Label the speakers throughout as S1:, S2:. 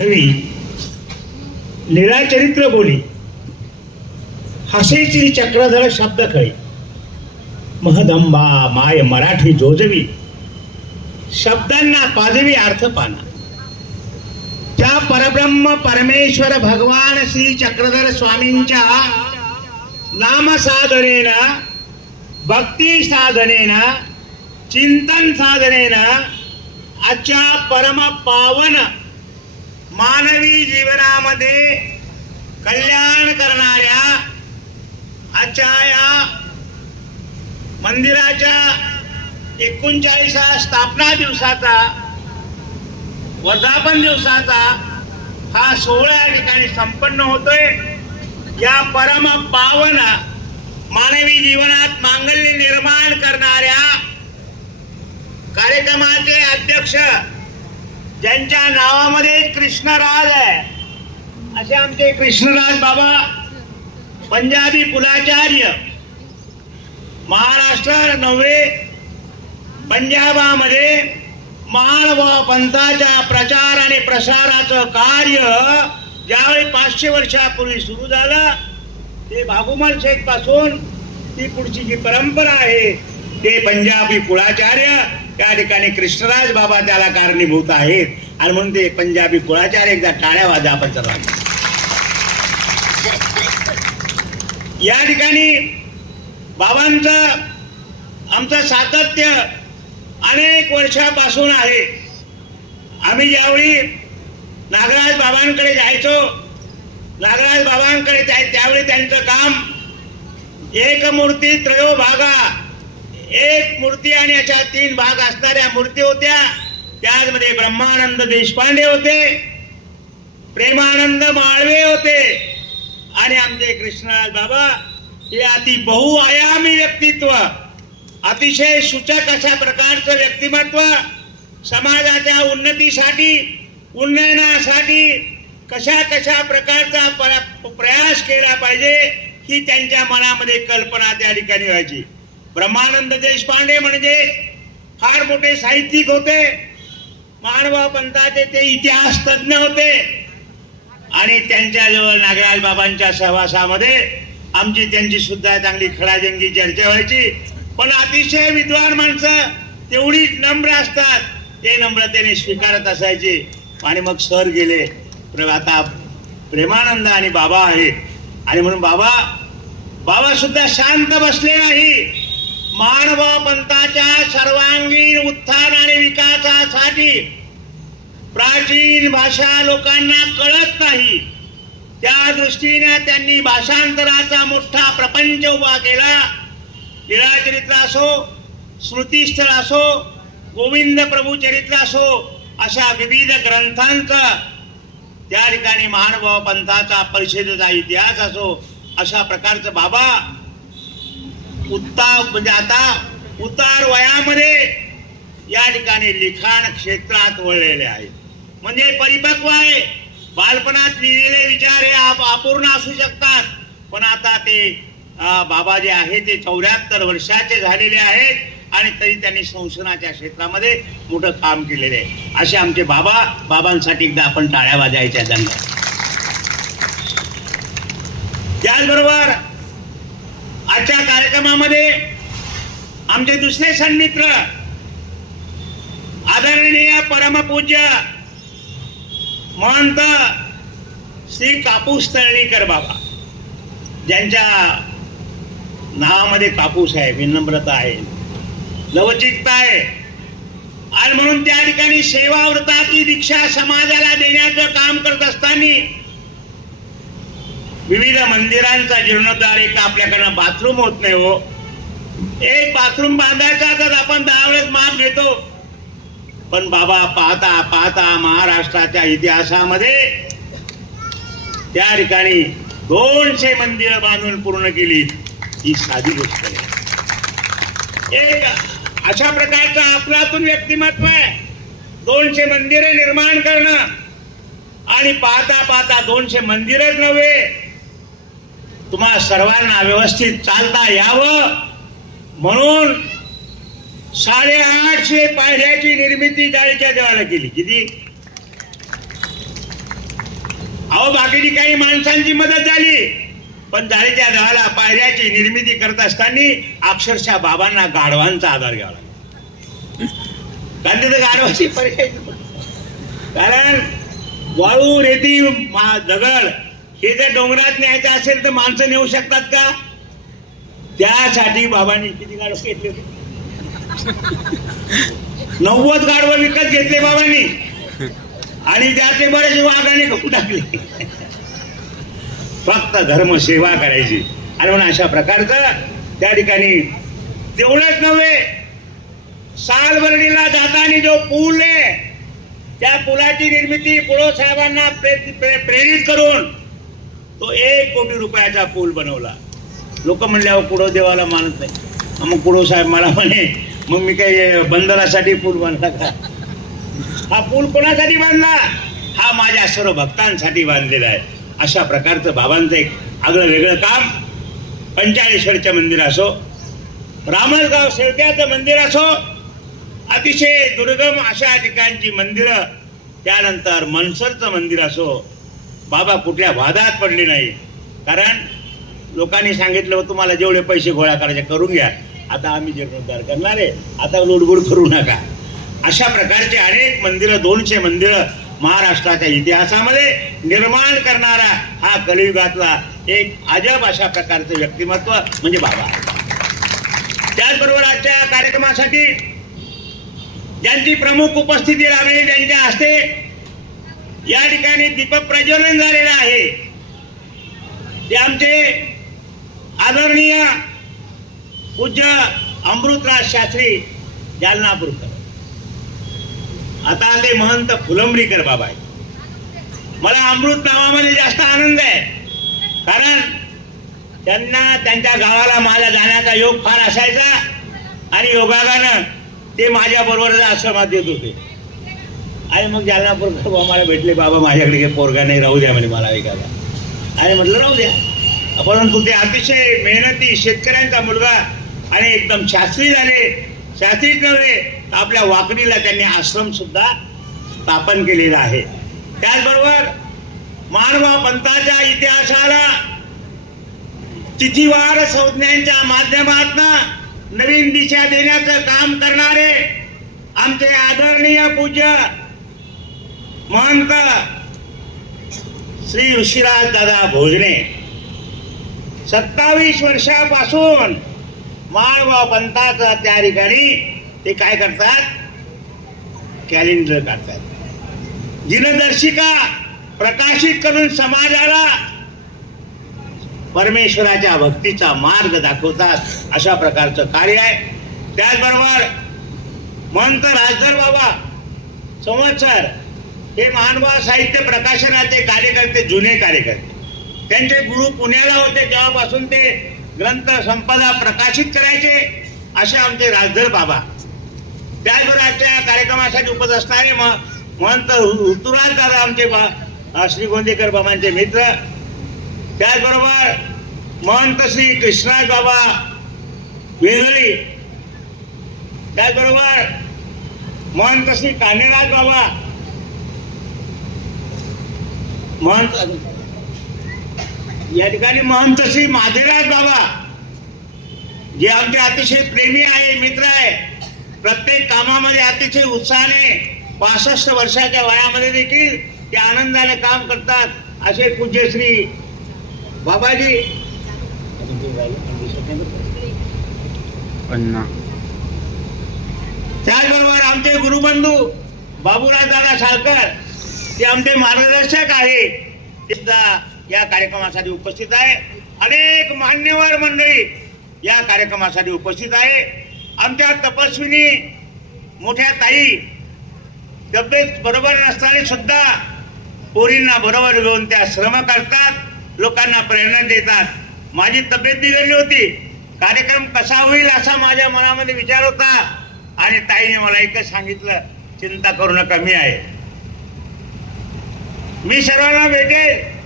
S1: हवी लीळा चरित्र बोली. हसेची चक्रधर शब्द खळी. महदंबा माय मराठी जोजवी. शब्दांना पाजवी अर्थ पाना त्या परब्रह्म परमेश्वर भगवान श्री चक्रधर स्वामींच्या नाम साधनेन भक्ती साधनेन चिंतन साधनेन आजच्या परम पावन मानवी जीवनामध्ये कल्याण करणाऱ्या आजच्या या मंदिराच्या एकोणचाळीसा स्थापना दिवसाचा वर्धापन दिवसाचा हा सोहळा या ठिकाणी संपन्न होतोय. या परम पावन मानवी जीवनात मांगल्य निर्माण करणाऱ्या कार्यक्रमाचे अध्यक्ष ज्यांच्या नावामध्ये कृष्णराज आहे. असे आमचे कृष्णराज बाबा पंजाबी कुलाचार्य. महाराष्ट्र नव्हे पंजाबामध्ये मानव पंथाच्या प्रचार आणि प्रसाराचं कार्य ज्यावेळी पाचशे वर्षापूर्वी सुरू झालं ते भागुमल शेखपासून ती पुढची जी परंपरा आहे ते पंजाबी कुळाचार्य त्या ठिकाणी कृष्णराज बाबा त्याला कारणीभूत आहेत. आणि म्हणून ते पंजाबी कुळाचार एकदा टाळ्या वाजा आपण या ठिकाणी बाबांच आमचं सातत्य अनेक वर्षापासून आहे. आम्ही ज्यावेळी नागराज बाबांकडे जायचो नागराज बाबांकडे जाय त्यावेळी त्यांचं काम एक मूर्ती त्रयो भागा एक मूर्ती आणि अशा तीन भाग असणाऱ्या मूर्ती होत्या. त्यामध्ये ब्रह्मानंद देशपांडे होते प्रेमानंद माळवे होते आणि आमचे कृष्णराज बाबा हे अति बहुआयामी व्यक्तित्व अतिशय सूचक अशा प्रकारचं व्यक्तिमत्व समाजाच्या उन्नतीसाठी उन्नयनासाठी कशा कशा प्रकारचा प्रयास केला पाहिजे ही त्यांच्या मनामध्ये कल्पना त्या ठिकाणी व्हायची. ब्रह्मानंद देशपांडे म्हणजे फार मोठे साहित्यिक होते. मानव पंथाचे ते इतिहास तज्ज्ञ होते. आणि त्यांच्याजवळ नागराज बाबांच्या सहवासामध्ये आमची त्यांची सुद्धा चांगली खडाजंगी चर्चा व्हायची. पण अतिशय विद्वान माणसं तेवढीच नम्र असतात. ते नम्रतेने स्वीकारत असायचे. आणि मग सर गेले. आता प्रेमानंद आणि बाबा आहेत. आणि म्हणून बाबा बाबा सुद्धा शांत बसले नाही. मानव पंथाच्या सर्वांगीण उत्थान आणि विकासासाठी प्राचीन भाषा लोकांना कळत नाही. त्या दृष्टीने त्यांनी भाषांतराचा मोठा प्रपंच उभा केला. लीळाचरित्र असो स्मृतिस्थळ असो गोविंद प्रभू चरित्र असो अशा विविध ग्रंथांचा त्या ठिकाणी महानुभाव पंथाचा परिषदेचा इतिहास असो अशा प्रकारचं बाबा उत्ता म्हणजे आता उतार वयामध्ये या ठिकाणी लिखाण क्षेत्रात वळलेले आहेत म्हणजे परिपक्व आहे. बालपणात लिहिलेले विचार हे आप- अपूर्ण असू शकतात. पण आता ते बाबा जे आहे ते चौऱ्याहत्तर वर्षाचे झालेले आहेत आणि तरी त्यांनी संशोधनाच्या क्षेत्रामध्ये मोठं काम केलेले आहे. असे आमचे बाबा बाबांसाठी एकदा आपण टाळ्या वाजायच्या त्यांना त्याचबरोबर आजच्या कार्यक्रमामध्ये आमचे दुसरे सन्मित्र आदरणीय परमपूज्य महंत श्री कापूस तळणीकर बाबा ज्यांच्या नावामध्ये कापूस आहे विनम्रता आहे लवचिकता आहे. आणि म्हणून त्या ठिकाणी सेवा व्रताची दीक्षा समाजाला देण्याचं काम करत असताना विविध मंदिरांचा जीर्णोद्धार एक आपल्याकडनं बाथरूम होत नाही हो. एक बाथरूम बांधायचा तर आपण दहा वेळेस माप घेतो. पण बाबा पाहता पाहता महाराष्ट्राच्या इतिहासामध्ये त्या ठिकाणी दोनशे मंदिरं बांधून पूर्ण केली. ही साधी गोष्ट आहे. एक अशा प्रकारचं आपलातून व्यक्तिमत्व आहे. दोनशे मंदिरे निर्माण करणं आणि पाहता पाहता दोनशे मंदिरच नव्हे. तुम्हा सर्वांना व्यवस्थित चालता यावं म्हणून साडेआठशे पायऱ्याची निर्मिती जाळीच्या देवाला केली. किती? अहो बाकीची काही माणसांची मदत झाली. पण जाळीच्या देवाला पायऱ्याची निर्मिती करत असताना अक्षरशः बाबांना गाढवांचा आधार घ्यावा लागला. कारण तिथं गाढवाची पर्याय कारण वाळू रेती मा- दगड. हे जर डोंगरात न्यायचं असेल तर माणसं नेऊ शकतात का? त्यासाठी बाबांनी किती गाडव घेतले नव्वद गाडवर विकत घेतले बाबांनी. आणि त्याचे बरेच वागाने करून टाकले. फक्त धर्म सेवा करायची. आणि म्हणून अशा प्रकारचं त्या ठिकाणी तेवढंच नव्हे सालबर्डीला जाताना जो पूल आहे त्या पुलाची निर्मिती पुळो साहेबांना प्रे- प्रे- प्रेरित करून तो एक कोटी रुपयाचा पूल बनवला. लोक म्हणल्यावर कुडो देवाला मानत नाही. मग कुडो साहेब मला म्हणे मग मी काही बंदरासाठी पूल बांधला का? हा पूल कोणासाठी बांधला? हा माझ्या सर्व भक्तांसाठी बांधलेला आहे. अशा प्रकारचं बाबांचं एक आगळं वेगळं काम. पंचाळेश्वरचं मंदिर असो रामसगाव शेळक्याचं मंदिर असो अतिशय दुर्गम अशा ठिकाणची मंदिरं त्यानंतर मनसरचं मंदिर असो बाबा कुठल्या वादात पडले नाही कारण लोकांनी सांगितलं तुम्हाला जेवढे पैसे गोळा करायचे करून घ्या. आता आम्ही जीर्णोद्धार करणार आहे आता लुडबुड करू नका. अशा प्रकारचे अनेक मंदिरं दोनशे मंदिरं महाराष्ट्राच्या इतिहासामध्ये निर्माण करणारा हा कलियुगातला एक अजब अशा प्रकारचं व्यक्तिमत्व म्हणजे बाबा. त्याचबरोबर आजच्या कार्यक्रमासाठी ज्यांची प्रमुख उपस्थिती लाभलेली त्यांच्या हस्ते या ठिकाणी दीपक प्रज्वलन झालेलं आहे. ते आमचे आदरणीय पूज्य अमृतराज शास्त्री जालनापूरकर आता ते महंत फुलंबरीकर बाबा. आहे मला अमृत नावामध्ये जास्त आनंद आहे. कारण त्यांना त्यांच्या गावाला माझा जाण्याचा योग फार असायचा आणि योगागानं ते माझ्या बरोबर आश्रमात येत होते. आणि मग जालनापूरकर बाबा मला भेटले बाबा माझ्याकडे काही पोरगा नाही राहू द्या म्हणे मला विकायला. आणि म्हटलं राहू द्या. परंतु ते अतिशय मेहनती शेतकऱ्यांचा मुलगा आणि एकदम शास्त्री झाले. शास्त्रीच नव्हे आपल्या वाकडीला त्यांनी आश्रम सुद्धा स्थापन केलेला आहे. त्याचबरोबर मानवा पंथाच्या इतिहासाला तिथीवार संज्ञांच्या माध्यमातून नवीन दिशा देण्याचं काम करणारे आमचे आदरणीय पूज्य महंत श्री ऋषिराज दादा भोजने। सत्तावीस वर्षापासून माळवा पंथाचा त्या ठिकाणी ते काय करतात? कॅलेंडर काढतात. दिनदर्शिका प्रकाशित करून समाजाला परमेश्वराच्या भक्तीचा मार्ग दाखवतात. अशा प्रकारचं कार्य आहे. त्याचबरोबर मंत राजधर बाबा संवत्सर हे महानुभाव साहित्य प्रकाशनाचे कार्यकर्ते जुने कार्यकर्ते. त्यांचे गुरु पुण्याला होते तेव्हापासून ते ग्रंथ संपदा प्रकाशित करायचे असे आमचे राजधर बाबा. त्याचबरोबर आजच्या कार्यक्रमासाठी उपस्थित असणारे म महंत ऋतुराज दादा आमचे बा श्री गोंदेकर बाबांचे मित्र. त्याचबरोबर महंत श्री कृष्णराज बाबा वेगळी त्याचबरोबर महंत श्री कान्हेराज बाबा महंत या ठिकाणी महंत श्री माधेराज बाबा जे आमचे अतिशय प्रेमी आहे मित्र आहे प्रत्येक कामामध्ये अतिशय उत्साहाने पासष्ट वर्षाच्या वयामध्ये देखील ते आनंदाने काम करतात असे पूज्य श्री बाबाजी. त्याचबरोबर आमचे गुरुबंधू बाबूराज दादा साळकर ते आमचे मार्गदर्शक आहे ते सुद्धा या कार्यक्रमासाठी उपस्थित आहे. अनेक मान्यवर मंडळी या कार्यक्रमासाठी उपस्थित आहे. आमच्या तपस्विनी मोठ्या ताई तब्येत बरोबर नसताना सुद्धा पोरींना बरोबर घेऊन त्या श्रम करतात लोकांना प्रेरणा देतात. माझी तब्येत बिघडली होती. कार्यक्रम कसा होईल असा माझ्या मनामध्ये विचार होता. आणि ताईने मला एकच सांगितलं चिंता करू नका मी आहे. मी सर्वांना भेटेल.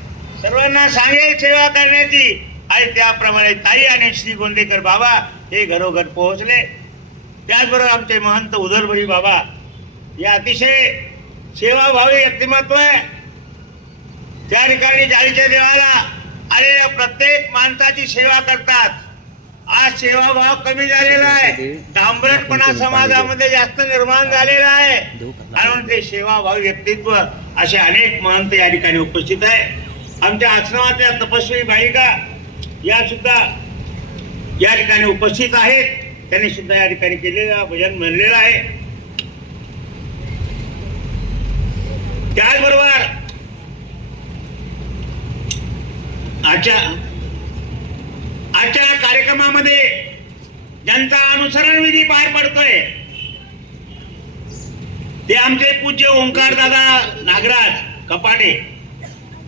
S1: सर्वांना सांगेल सेवा करण्याची. आणि त्याप्रमाणे ताई आणि श्री गोंदेकर बाबा हे घरोघर पोहोचले. त्याचबरोबर आमचे महंत उदरभरी बाबा. हे अतिशय सेवाभावी व्यक्तिमत्व आहे. त्या ठिकाणी जाळीच्या देवाला आलेल्या प्रत्येक माणसाची सेवा करतात. आज सेवाभाव कमी झालेला आहे. डांबरटपणा समाजामध्ये जास्त निर्माण झालेला आहे. कारण ते सेवाभाव व्यक्तित्व असे अनेक महंत या ठिकाणी उपस्थित आहे. आमच्या आश्रमातल्या तपस्वी बालिका या सुद्धा या ठिकाणी उपस्थित आहेत. त्यांनी सुद्धा या ठिकाणी केलेलं भजन म्हणलेलं आहे. त्याचबरोबर आजच्या आजच्या कार्यक्रमामध्ये ज्यांचा अनुसरण विधी पार पडतोय ते आमचे पूज्य ओंकार दादा नागराज कपाडे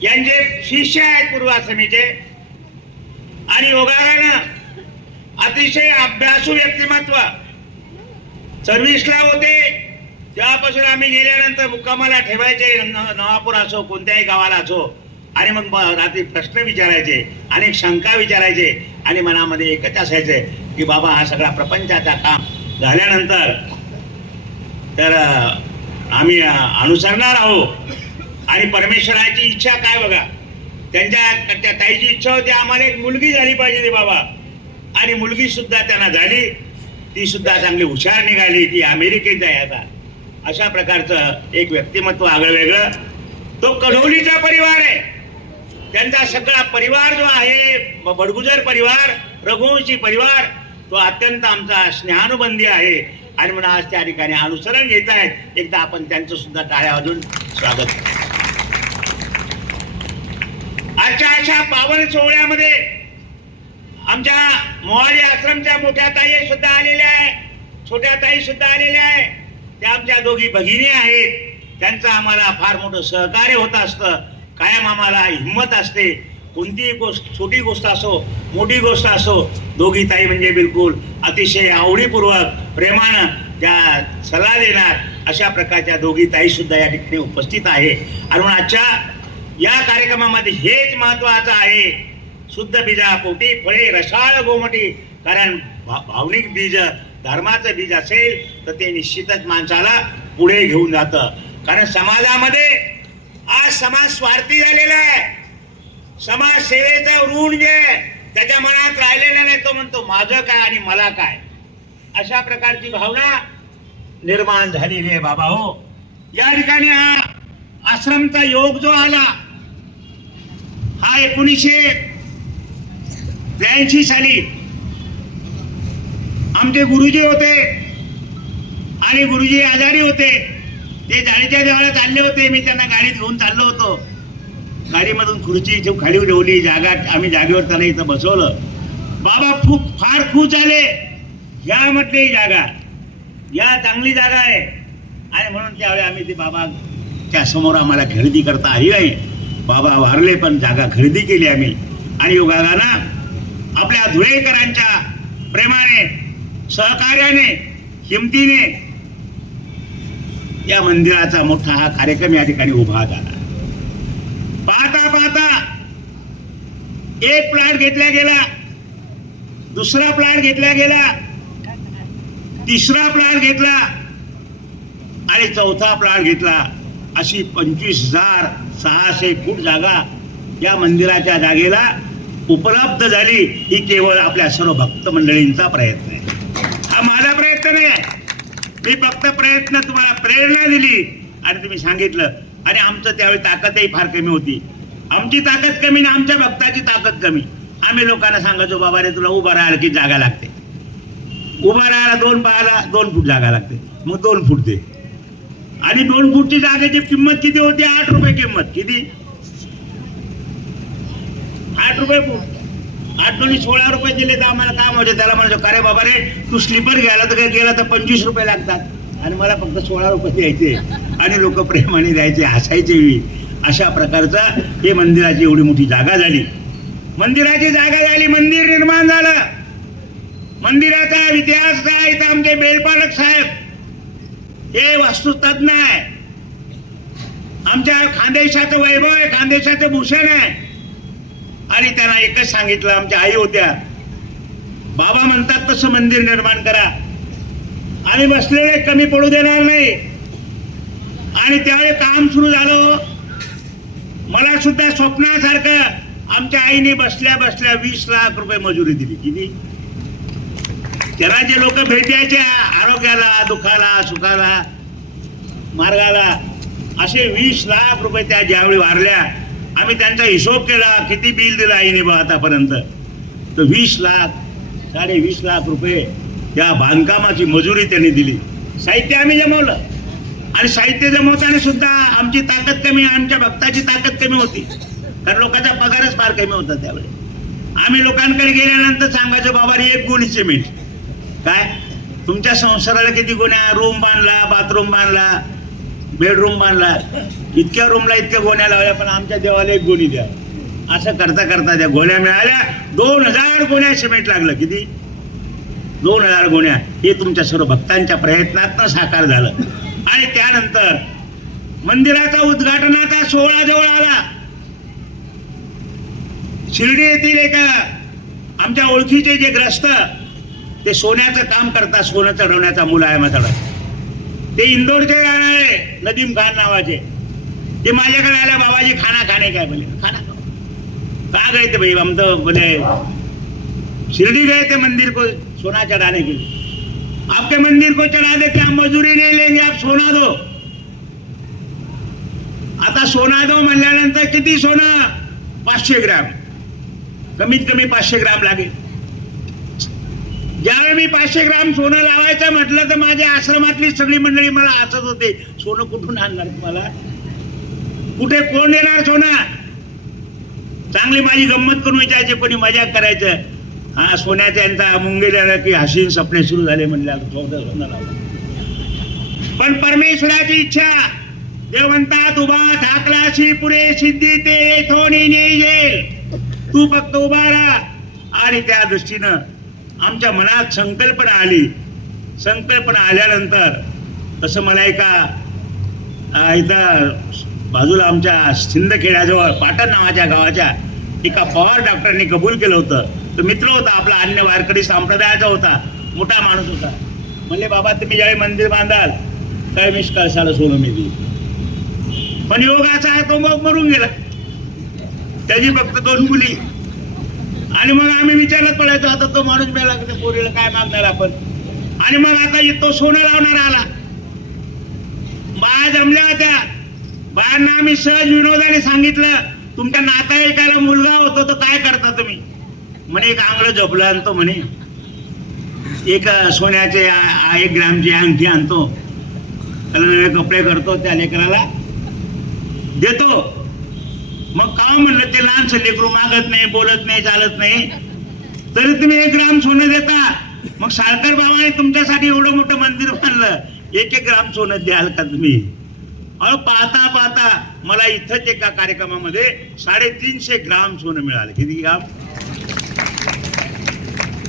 S1: यांचे शिष्य आहेत पूर्वाश्रमीचे आणि योगानं अतिशय अभ्यासू व्यक्तिमत्व. सर्व्हिसला होते तेव्हापासून आम्ही गेल्यानंतर मुक्कामाला ठेवायचे न- नवापूर असो कोणत्याही गावाला असो आणि मग रात्री प्रश्न विचारायचे अनेक शंका विचारायचे आणि मनामध्ये एकच असायचे की बाबा हा सगळा प्रपंचाचा काम झाल्यानंतर तर आम्ही अनुसरणार आहोत. आणि परमेश्वराची इच्छा काय बघा? त्यांच्या त्या ताईची इच्छा होती आम्हाला एक मुलगी झाली पाहिजे रे बाबा. आणि मुलगी सुद्धा त्यांना झाली. ती सुद्धा चांगली हुशार निघाली. ती अमेरिकेत आहे आता. अशा प्रकारचं एक व्यक्तिमत्व आगळं वेगळं. तो कढोलीचा परिवार आहे. त्यांचा सगळा परिवार जो आहे बडगुजर परिवार रघुवंशी परिवार तो अत्यंत आमचा स्नेहानुबंधी आहे. आणि म्हणून आज त्या ठिकाणी अनुसरण घेत आहेत एकदा आपण त्यांचं सुद्धा टाळ्या वाजून स्वागत आजच्या अशा पावन सोहळ्यामध्ये आमच्या मोहाळी आश्रमच्या मोठ्या ताई सुद्धा आलेल्या आहे. छोट्या ताई सुद्धा आलेल्या आहे. त्या आमच्या दोघी भगिनी आहेत. त्यांचं आम्हाला फार मोठं सहकार्य होत असतं. कायम आम्हाला हिंमत असते. कोणतीही गोष्ट छोटी गोष्ट असो मोठी गोष्ट असो दोघी ताई म्हणजे बिलकुल अतिशय आवडीपूर्वक प्रेमानं त्या सल्ला देणार अशा प्रकारच्या दोघी ताई सुद्धा या ठिकाणी उपस्थित आहे. आणि म्हणून आजच्या या कार्यक्रमामध्ये हेच महत्वाचं आहे. शुद्ध बीजा पोटी फळे रसाळ गोमटी कारण भा- भावनिक बीज धर्माचं बीज असेल तर ते निश्चितच माणसाला पुढे घेऊन जातं. कारण समाजामध्ये आज समाज स्वार्थी झालेला आहे. समाजसेवेचं ऋण जे त्याच्या मनात राहिलेला नाही तो म्हणतो माझं काय आणि मला काय? अशा प्रकारची भावना निर्माण झालेली आहे बाबा हो. या ठिकाणी हा आश्रमचा योग जो आला हा एकोणीसशे त्र्याऐंशी साली आमचे गुरुजी होते आणि गुरुजी आजारी होते. ते जाळीच्या देवाला चालले होते. मी त्यांना गाडीत घेऊन चाललो होतो. गाडीमधून खुर्ची इथे खाली ठेवली जागा आम्ही जागेवर त्यांना इथं बसवलं. बाबा खूप फार खुश आले या म्हटले ही जागा. या चांगली जागा आहे. आणि म्हणून त्यावेळी आम्ही ते बाबा त्या समोर आम्हाला खरेदी करता आली नाही. बाबा वारले पण जागा खरेदी केली आम्ही. आणि योगागानं आपल्या धुळेकरांच्या प्रेमाने सहकार्याने हिमतीने या मंदिराचा मोठा हा कार्यक्रम या ठिकाणी उभा झाला. पाहता पाहता. एक प्लॅट घेतला गेला. दुसरा प्लॅट घेतला गेला. तिसरा प्लॅट घेतला. आणि चौथा प्लॅट घेतला. अशी पंचवीस हजार सहाशे फूट जागा या मंदिराच्या जागेला उपलब्ध झाली. ही केवळ आपल्या सर्व भक्त मंडळींचा प्रयत्न आहे. हा माझा प्रयत्न नाही. आहे मी फक्त प्रयत्न तुम्हाला प्रेरणा दिली. आणि तुम्ही सांगितलं आणि आमचं त्यावेळी ताकदही फार कमी होती. आमची ताकद कमी आणि आमच्या भक्ताची ताकद कमी. आम्ही लोकांना सांगायचो बाबा रे तुला उभा राहायला की जागा लागते? उभा राहायला दोन पायाला दोन फूट जागा लागते. मग दोन फूट दे. आणि दोन फूटची जागेची किंमत किती होती? आठ रुपये किंमत. किती? आठ रुपये फूट. आठ दोन्ही सोळा रुपये दिले तर आम्हाला काम होते त्याला म्हणायचो का रे बाबा रे तू स्लीपर घ्यायला तर गेला तर पंचवीस रुपये लागतात. आणि मला फक्त सोळा रुपये द्यायचे. आणि लोक प्रेमाने द्यायचे हसायचे मी. अशा प्रकारचा हे मंदिराची एवढी मोठी जागा झाली. मंदिराची जागा झाली मंदिर निर्माण झालं. मंदिराचा इतिहास काय इथं आमचे बेलपालक साहेब? हे वास्तुतज्ञ आहे. आमच्या खानदेशाचं वैभव आहे खानदेशाचं भूषण आहे. आणि त्यांना एकच सांगितलं आमच्या आई होत्या. बाबा म्हणतात तसं मंदिर निर्माण करा. आम्ही बसलेले कमी पडू देणार नाही. आणि त्यावेळी काम सुरू झालं. मला सुद्धा स्वप्नासारखं आमच्या आईने बसल्या बसल्या वीस लाख रुपये मजुरी दिली. किती? त्याला जे लोक भेटायचे आरोग्याला दुखाला सुखाला मार्गाला असे वीस लाख रुपये त्या ज्यावेळी वारल्या आम्ही त्यांचा हिशोब केला किती बिल दिलं आईने बा आतापर्यंत? तर वीस लाख साडे वीस लाख रुपये या बांधकामाची मजुरी त्यांनी दिली. साहित्य आम्ही जमवलं. आणि साहित्य जमवताना सुद्धा आमची ताकद कमी आमच्या भक्ताची ताकद कमी होती. कारण लोकांचा पगारच फार कमी होता त्यावेळी. आम्ही लोकांकडे गेल्यानंतर सांगायचं बाबा रे एक गुणी सिमेंट. काय? तुमच्या संसाराला किती गोण्या? रूम बांधला बाथरूम बांधला बेडरूम बांधला. इतक्या रूमला इतक्या गोण्या लावल्या पण आमच्या देवाला एक गोणी द्या. असं करता करता त्या गोण्या मिळाल्या. दोन हजार गोण्या सिमेंट लागलं. किती? दोन हजार गुण्या हे तुमच्या सर्व भक्तांच्या प्रयत्नातनं साकार झालं. आणि त्यानंतर मंदिराचा उद्घाटनाचा सोहळा जवळ आला. शिर्डी येथील एका आमच्या ओळखीचे जे ग्रस्त ते सोन्याचं काम करतात सोनं चढवण्याचा मुलं आहे माझा. ते इंदोरचे आहे नदीम खान नावाचे. ते माझ्याकडे आल्या बाबाजी खाना खाणे काय बोले खाना का गए थे भाई हम तो बोले शिर्डी गए थे मंदिर को सोना चढ़ाने के लिए आपके मंदिर को चढ़ा देते हम मजूरी नहीं लेंगे आप सोना दो. आता सोना दो म्हणल्यानंतर किती सोनं? पाचशे ग्रॅम. कमीत कमी पाचशे ग्राम लागेल. ज्यावेळी मी पाचशे ग्राम सोनं लावायचं म्हटलं तर माझ्या आश्रमातली सगळी मंडळी मला हसत होते. सोनं कुठून आणणार तुम्हाला? कुठे कोण देणार सोनं? चांगली माझी गंमत करून विचारायची कोणी मजाक करायचं? हा सोन्याच्या यांचा मुंगेल्याला की हसीन सपने सुरू झाले म्हणल्या पण परमेश्वराची इच्छा देवंतात उभा ठाकलाशी पुरे सिद्धी ते येथोनी येईल तू फक्त उभा राहा. आणि त्या दृष्टीनं आमच्या मनात संकल्पना आली. संकल्पना आल्यानंतर तसं मला एका इथं बाजूला आमच्या सिंदखेड्याजवळ पाटण नावाच्या गावाच्या एका पवार डॉक्टरांनी कबूल केलं होतं. तो मित्र होता आपला अन्य वारकरी संप्रदायाचा होता. मोठा माणूस होता. म्हणले बाबा तुम्ही ज्यावेळी मंदिर बांधाल काय मिस कळसाला सोनं मी पण योगाचा आहे तो मग मरून गेला. त्याची फक्त दोन मुली. आणि मग आम्ही विचारत पडायचो आता तो माणूस मेला की पोरीला काय मागणार आपण? आणि मग आता तो सोनं लावणार आला. बाया जमल्या होत्या. बायांना आम्ही सहज विनोदाने सांगितलं तुमच्या नाता एकाला मुलगा होतो तर काय करता तुम्ही? म्हणे एक आंगळ जपलं आणतो म्हणे. एक सोन्याचे एक ग्रामची अंगठी आणतो. त्याला नवे कपडे करतो त्या लेकराला देतो. मग का म्हणलं ते लहानसं लेकरू मागत नाही बोलत नाही चालत नाही. तरी तुम्ही एक ग्राम सोनं देता. मग साळकर बाबाने तुमच्यासाठी एवढं मोठं मंदिर बांधलं. एक एक ग्राम सोनं द्याल का तुम्ही? अहो पाहता पाहता मला इथंच एका कार्यक्रमामध्ये साडेतीनशे ग्राम सोनं मिळालं. किती ग्राम?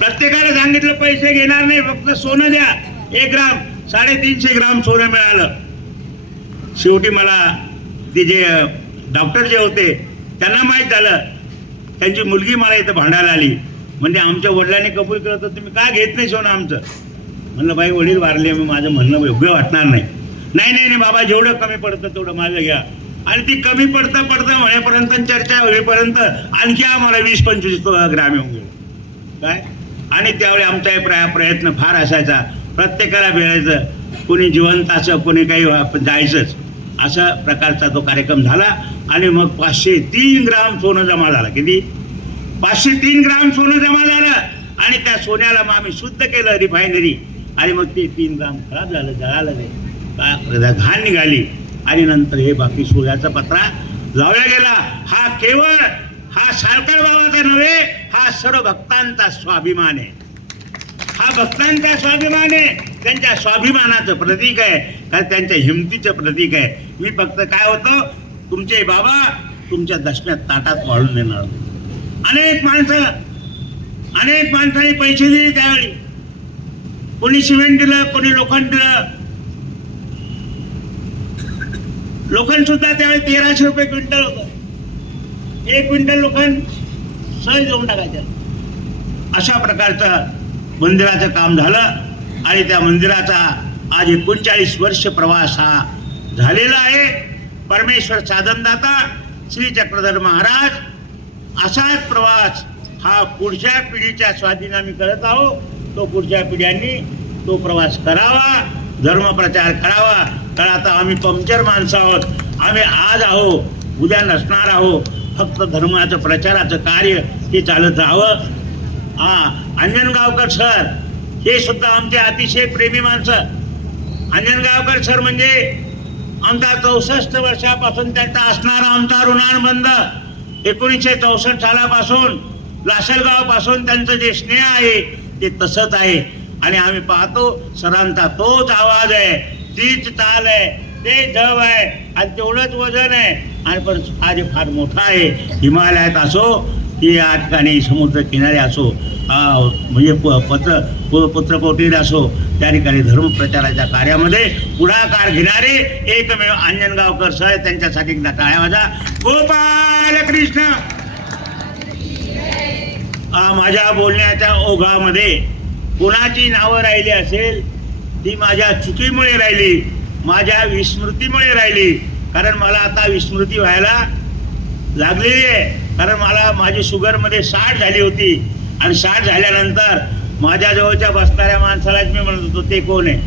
S1: प्रत्येकाला सांगितलं पैसे घेणार नाही फक्त सोनं द्या. एक ग्राम साडेतीनशे ग्राम सोनं मिळालं. शेवटी मला ते जे डॉक्टर जे होते त्यांना माहीत झालं. त्यांची मुलगी मला इथं भांडायला आली. म्हणजे आमच्या वडिलांनी कबूल केलं तर तुम्ही का घेत नाही सोनं आमचं? म्हणलं बाई वडील वारले मग माझं म्हणणं योग्य वाटणार नाही. नाही नाही नाही बाबा जेवढं कमी पडतं तेवढं माझं घ्या. आणि ती कमी पडतं पडतं म्हणेपर्यंत चर्चा होईपर्यंत आणखी आम्हाला वीस पंचवीस ग्राम येऊन गेलो. काय? आणि त्यावेळी आमचा हे प्रयत्न फार असायचा. प्रत्येकाला भेटायचं कोणी जिवंत असं कोणी काही जायचंच. अशा प्रकारचा तो कार्यक्रम झाला. आणि मग पाचशे तीन ग्राम सोनं जमा झालं. किती? पाचशे तीन ग्राम सोनं जमा झालं. आणि त्या सोन्याला मग आम्ही शुद्ध केलं रिफायनरी. आणि मग ते तीन ग्राम खराब झालं जळालं ते. घाण निघाली. आणि नंतर हे बाकी सोन्याचा पत्रा लावला गेला. हा केवळ हा सारकर बाबाचा नव्हे हा सर्व भक्तांचा स्वाभिमान आहे. हा भक्तांचा स्वाभिमान आहे. त्यांच्या स्वाभिमानाचं प्रतीक आहे. कारण त्यांच्या हिमतीचं प्रतीक आहे. मी फक्त काय होतो तुमचे बाबा तुमच्या दशम्यात ताटात वाढून देणार अनेक माणसं अनेक माणसांनी पैसे दिले त्यावेळी. कोणी सिमेंट दिलं कोणी लोखंड दिलं. लोखंड सुद्धा त्यावेळी तेराशे रुपये क्विंटल होतं. एक क्विंटल लोकांना सहज जाऊन टाकायचं. अशा प्रकारचं मंदिराचं काम झालं आणि त्या मंदिराचा आज एकोणचाळीस वर्ष प्रवास हा झालेला आहे. परमेश्वर साधनदाता श्री चक्रधर महाराज असाच प्रवास हा पुढच्या पिढीच्या स्वाधीन आम्ही करत आहोत. तो पुढच्या पिढ्यांनी तो प्रवास करावा धर्मप्रचार करावा. तर आता आम्ही पंक्चर माणसं आहोत. आम्ही आज आहो उद्या नसणार आहोत. फक्त धर्माचं प्रचाराचं कार्य हे चालत राहावं. हा अंजनगावकर सर हे सुद्धा आमचे अतिशय प्रेमी माणसं. अंजनगावकर सर म्हणजे आमचा चौसष्ट वर्षापासून त्यांचा असणारा आमचा ऋणानुबंध एकोणीसशे चौसष्ट सालापासून लासलगावपासून त्यांचं जे स्नेह आहे ते तसंच आहे. आणि आम्ही पाहतो सरांचा तोच आवाज आहे तीच ताल आहे ते जव आहे आणि तेवढंच वजन आहे. आणि पण आज फार मोठा आहे. हिमालयात असो की या ठिकाणी समुद्र किनारे असो म्हणजे प- पत्र प- पत्रकोटीत असो त्या ठिकाणी धर्मप्रचाराच्या कार्यामध्ये पुढाकार घेणारे एकमेव अंजनगावकर सर त्यांच्यासाठी एकदा टाळ्या माझा गोपाल कृष्ण! माझ्या बोलण्याच्या ओघामध्ये कोणाची नावं राहिली असेल ती माझ्या चुकीमुळे राहिली माझ्या विस्मृतीमुळे राहिली. कारण मला आता विस्मृती व्हायला लागलेली आहे. कारण मला माझी शुगरमध्ये साठ झाली होती. आणि साठ झाल्यानंतर माझ्या जवळच्या बसणाऱ्या माणसालाच मी म्हणत होतो ते कोण आहे?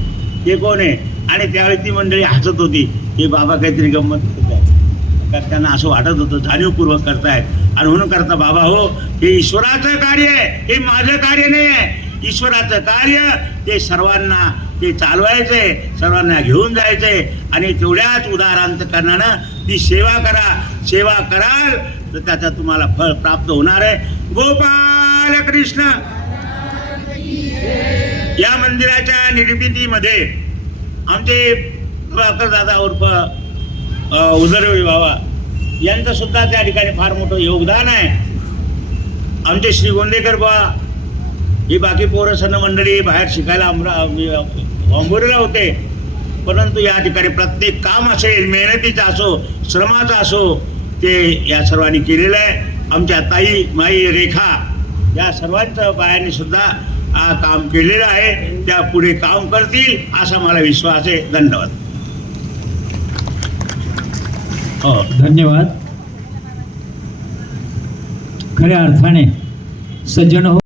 S1: ते कोण आहे? आणि त्यावेळी ती मंडळी हसत होती हे बाबा काहीतरी गंमत करत आहे कारण त्यांना असं वाटत होतं जाणीवपूर्वक करतायत. आणि म्हणून करता बाबा हो हे ईश्वराचं कार्य आहे. हे माझं कार्य नाही आहे. ईश्वराचं कार्य ते सर्वांना ते चालवायचे सर्वांना घेऊन जायचे आणि तेवढ्याच उदाहरणानं ती सेवा करा सेवा कराल तर त्याचा तुम्हाला फळ प्राप्त होणार आहे. गोपाल कृष्ण. या मंदिराच्या निर्मितीमध्ये आमचे दादा उर्फ उदरवी बाबा यांचं सुद्धा त्या ठिकाणी फार मोठं योगदान आहे. आमचे श्री गोंदेकर बा ही बाकी पोरं सण मंडळी बाहेर शिकायला अमरा अंबोरीला होते. परंतु या ठिकाणी प्रत्येक काम असेल मेहनतीचं असो श्रमाचं असो ते या सर्वांनी केलेलं आहे. आमच्या ताई माई रेखा या सर्वांच्या बायांनी सुद्धा हा काम केलेलं आहे. त्या पुढे काम करतील असा मला विश्वास आहे. धन्यवाद. हो
S2: धन्यवाद. खऱ्या अर्थाने सज्जन हो